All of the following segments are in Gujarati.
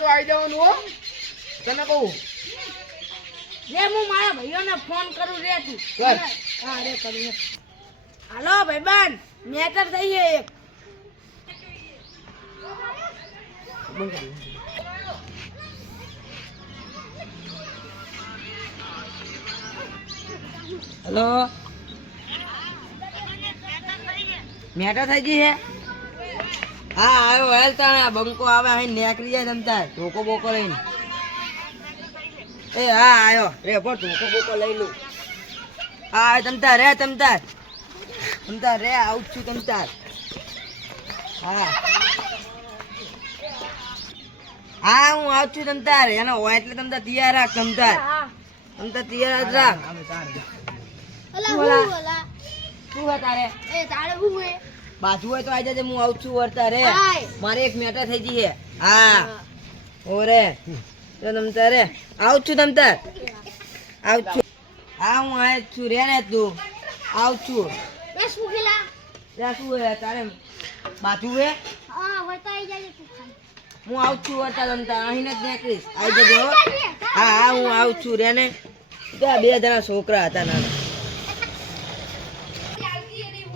તો આવી જવાનું હો તને કહું લે હું મારા ભાઈઓને ફોન કરું રે તું કર. હા રે કરું રે. હાલો ભાઈબંધ મેટર થઈ છે એક હેલો મેટર થઈ ગઈ છે હા આવ્યો હેલ તાણે બંકો આવે અહીં નેકરી જાય તમતાર ધોકો બોકો લઈને એ હા આવ્યો રે પણ ધોકો બોકો લઈ લઉં હા તમતાર રે આવું છું તમતાર હા હા હું આવું છું તમતાર એનો હોય એટલે તમતાર તૈયાર રાખ તમતાર તૈયાર જ રાખ અલા શું હું બોલા? ઓલા શું હોય તારે એ તારે હું હે બાજુ હોય તો આવી જજે હું આવું છું વર્તા રે હાય. મારે એક મેટર થઈ ગઈ છે હા ઓરે તો તમતાર રે આવું છું તમતાર આવું છું હા હું આય જ છું રે ને તું આવું છું બસ મુખીલા ત્યાં શું હે તારે બાજુ હે હા વતાઈ જાય તું ખાલી હું આવું છું વર્તા તમતાર અહીં જ નીકળીશ આવી જજો હો. હા હા હું આવું છું રે ને ત્યાં બે જણા છોકરા હતા નાના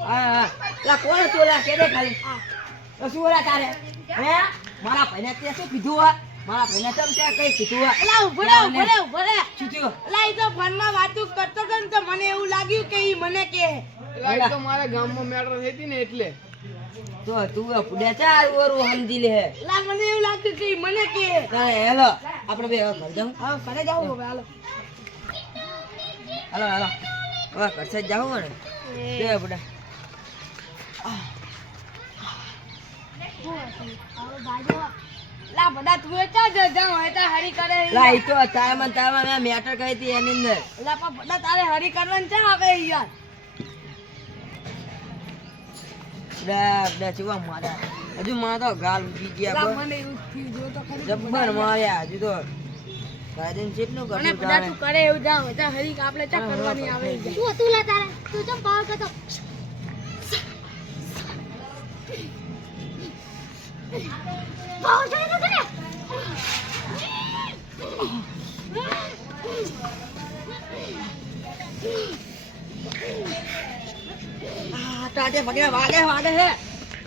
હા હા લા કોણ હતું ઓલા કે દે ખાલી તો શું ઓલા તારે હે મારા ભાઈને તે શું કીધું હે મારા ભાઈને તમ ત્યાં કઈ કીધું હે અલા ઉભો રે શું થયું અલા ઈ તો ફોનમાં વાતું કરતો હતો ને તો મને એવું લાગ્યું કે ઈ મને કે એટલે આ તો મારા ગામમાં મેટર થઈ હતી ને એટલે તો તું પુડે ચાર ઓરું સમજી લે અલા મને એવું લાગ્યું કે ઈ મને કે તારે હેલો આપણે બે ઘર જાઉં હા ઘરે જાવું હવે હાલો હાલો હાલો હવે ઘર સાઈડ જાઉં ને બે પુડા લા બધા તું એ ચા જાઉં હોય તો હરી કરે લા ઈ તો તારામાં મેં મેટર કહી હતી એની અંદર લા પણ બધા તારે હરી કરવાનું ચા આવે યાર બે ચુવા મારા હજુ માં તો ગાલ ઉઠી ગયા લા બોલ. મને એવું થયું જો તો ખરી જબ્બર માર્યા હજુ તો ગાર્ડન શીપ નું મને કરવું બધા જાણે તું કરે એવું જાઉં હોય તો હરી આપણે ચા કરવાની આવે યાર શું હતું લા તારે તું ચમ પાવ કરતો પાવ જોઈ તો કરે આ ટાટે પકડ્યા વાગે હે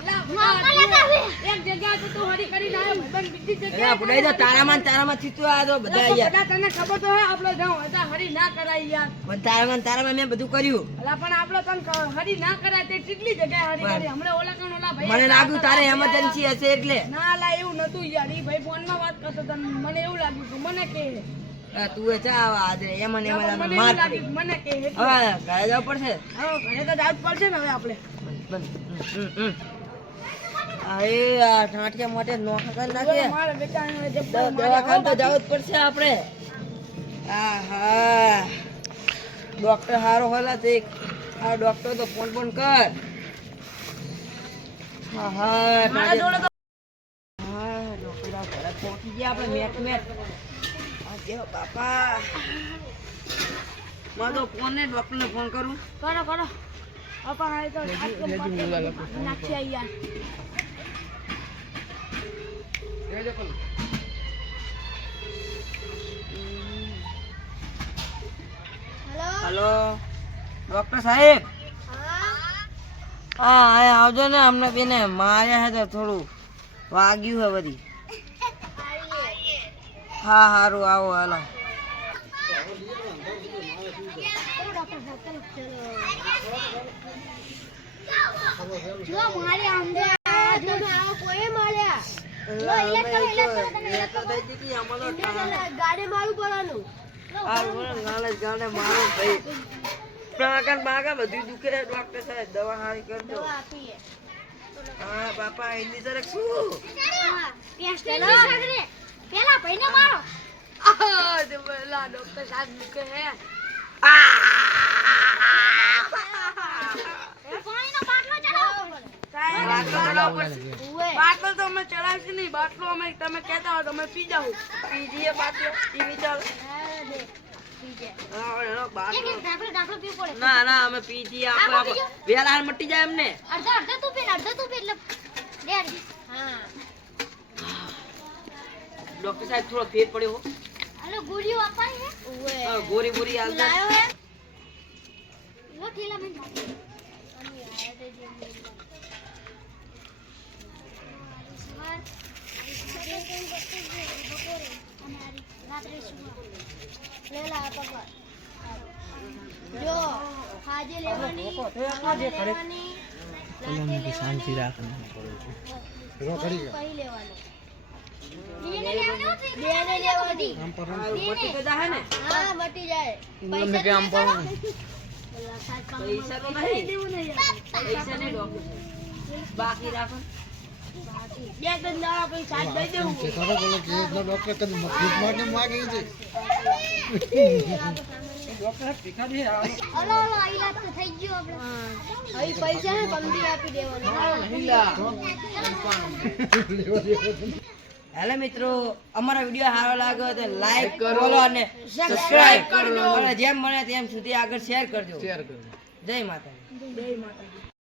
લા મામા લેતા હવે એક જગ્યા તો તું હરી કરીને આવ્યો ભાઈબંધ બીજી અરે જગ્યાએ પુડાઈ તો તારામાં થીતું આ તો બધા લા, યાર પણ બધા તને ખબર તો હે આપણો જાઉં હોય તો હરી ના કરાય યાર પણ તારામાં મેં બધું કર્યું અલા પણ આપણો તને હરી ના કરાય તે કેટલી જગ્યાએ હરી કરી હમણાં ઓલા કણ ઓલા ભાઈ મને લાગ્યું તારે એમરજન્સી હશે એટલે ના લા એવું નતું યાર ઈ ભાઈ ફોનમાં વાત કરતો તો મને એવું લાગ્યું કે મને કે આ તું એ ચા આવા આદરે એમાં ને મને એમાં એવું માર લાગ્યું કે મને કે એટલે. હવે ઘરે જવું પડશે હવે ઘરે તો જાવું જ પડશે ને હવે આપણે આ ઠાંઠિયા માટે નોખા કરી નાખીએ મારા બેટાને જબ્બર દવાખાને તો જવું જ પડશે આપણે આહા ડોક્ટર હારો હોલા તે આ ડોક્ટર તો ફોન કર આહા મારા જોડે તો હા ડોક્ટર ઘરે પહોંચી ગયા આપણે મેટ આ કેવો બાપા માં તો ફોન ને ડોક્ટરને ફોન કરું કરો અપા હાય તો નાખી આઈ યાર લેજો કોણ હેલો ડોક્ટર સાહેબ હા આવજો ને અમને બેને માર્યા હે તો થોડું વાગ્યું હે બધી હા સારું આવો હાલો જો મારે આંબે જો આવો કોઈ મળ્યા જો ઇલેક્ટ કરો ગાડી મારું પડવાનું ગાને મારો ભાઈ માગા બધું દુખે છે ડોક્ટર સાહેબ દવા સારી કરજો આપીએ હા બાપા હિન્દી સર શું હા પેસ્ટેલ સાગરે પેલા ભાઈને મારો આહ જબરલા ડોક્ટર સાહેબ મુકે હે પાણીનો બાટલો ચડાવો બાટલો ચડાવવો પડશે. ઓએ બાટલો તો અમે ચડાવશે નહીં બાટલો અમે તમે કહેતા હો તો અમે પી જાવ પીજીએ બાટલો ટીવી ચાલ હા એનો બાટલો ડાકલો પીવો પડે ના ના અમે પીજીએ આપણે વેલા મટી જાય એમને અડધા તું પી એટલે ડેડ હા ડોક્ટર સાહેબ થોડો ફેર પડ્યો હો. હાલો ગોળીઓ અપાઈ હે ઓએ હા, ગોરી બોરી હાલતા લાયો હે લો થેલા મેં અને આયા તે જે સવાર બપોરે અને રાત્રે સુવા લેલા પપ્પા જો ખાજે લેવાની ખાજે લેવાની રાતે શાંતિ રાખવાની કઈ લેવાનું બેને લેવાની મટી બધા હે ને હા મટી જાય તમે કે આમ પાડો ને. પૈસા તો નહીં પૈસા નહીં ડોક્ટર સાહેબ. બાકી રાખો. બે ત્રણ દાડા પછી સાજ દઈ દેવું હલો હલો આઈલા તો થઈ ગયો આપણે હવે પૈસા હે કમથી આપી દેવાના હિલા. હેલો મિત્રો, અમારો વિડીયો સારો લાગ્યો તો લાઈક કરો. કરો અને સબસ્ક્રાઇબ કરો અને જેમ બને તેમ સુધી આગળ શેર કરજો. શેર કરજો. જય માતા. જય માતા